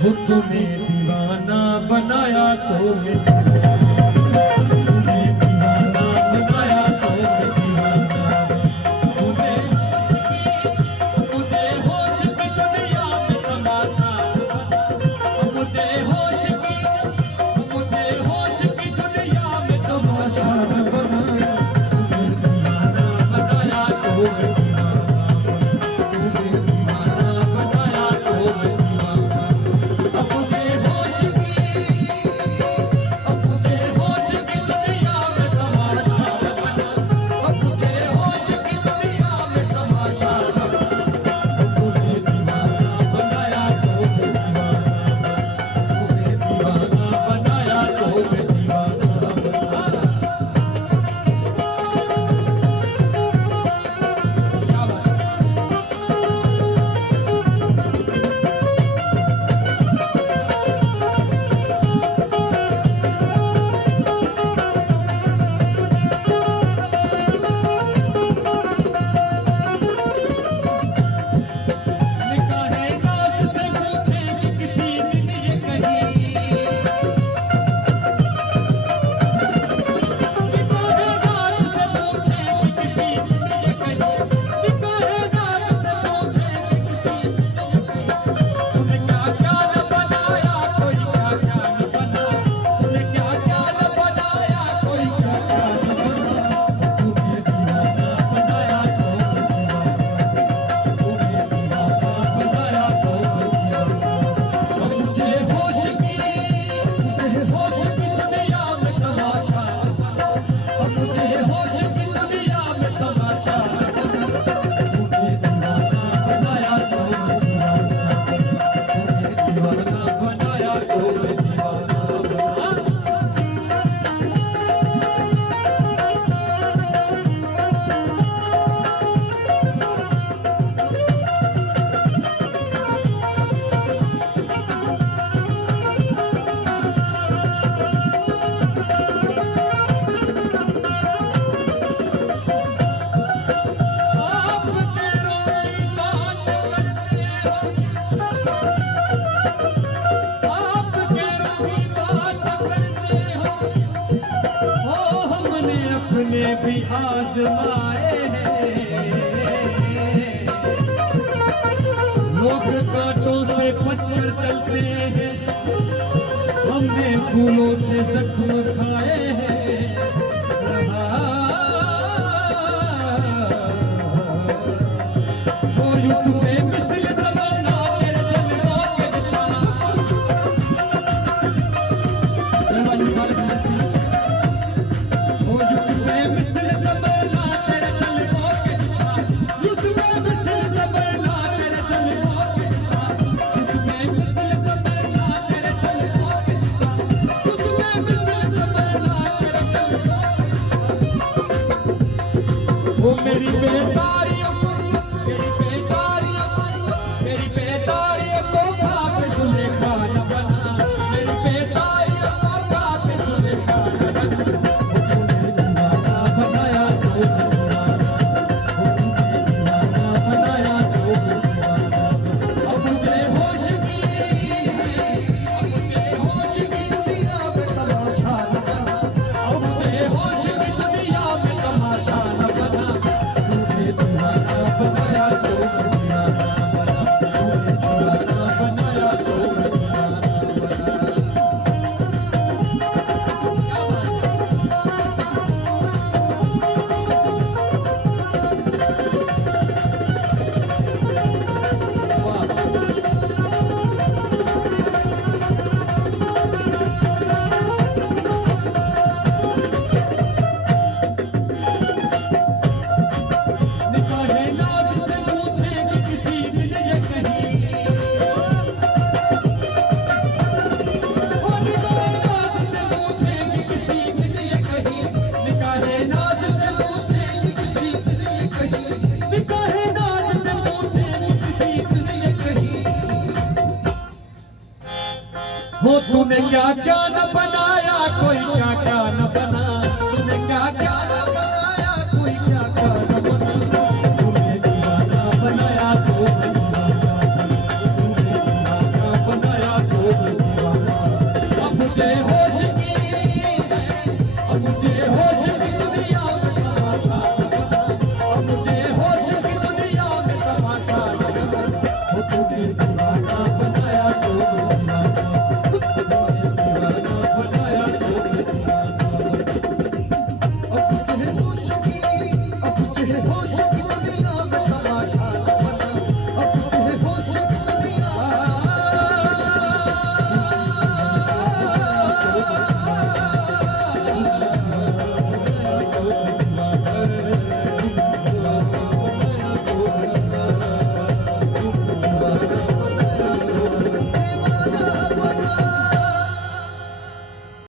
हो तुम्हें दीवाना बनाया तो मैं भी आजमाए हैं, लोग कांटों से बचकर चलते हैं, हमने फूलों से जख्म खाए हैं। वो यूसुफे मिस्र ज़माना तेरे जलवा के मेरी बेदारियों को खाके सुलेखा न बना, मेरी बेदारियों को खाके सुलेखा न बना। बनाया तो बनाया तो अब मुझे होश की दुनिया में तमाशा न बना, अब मुझे होश की दुनिया में तमाशा न बना। बनाया तो वो तूने क्या क्या न बनाया, कोई क्या क्या न बना, तूने क्या क्या न बनाया, कोई क्या क्या न बना। तूने दीवाना बनाया तो बनाया खुश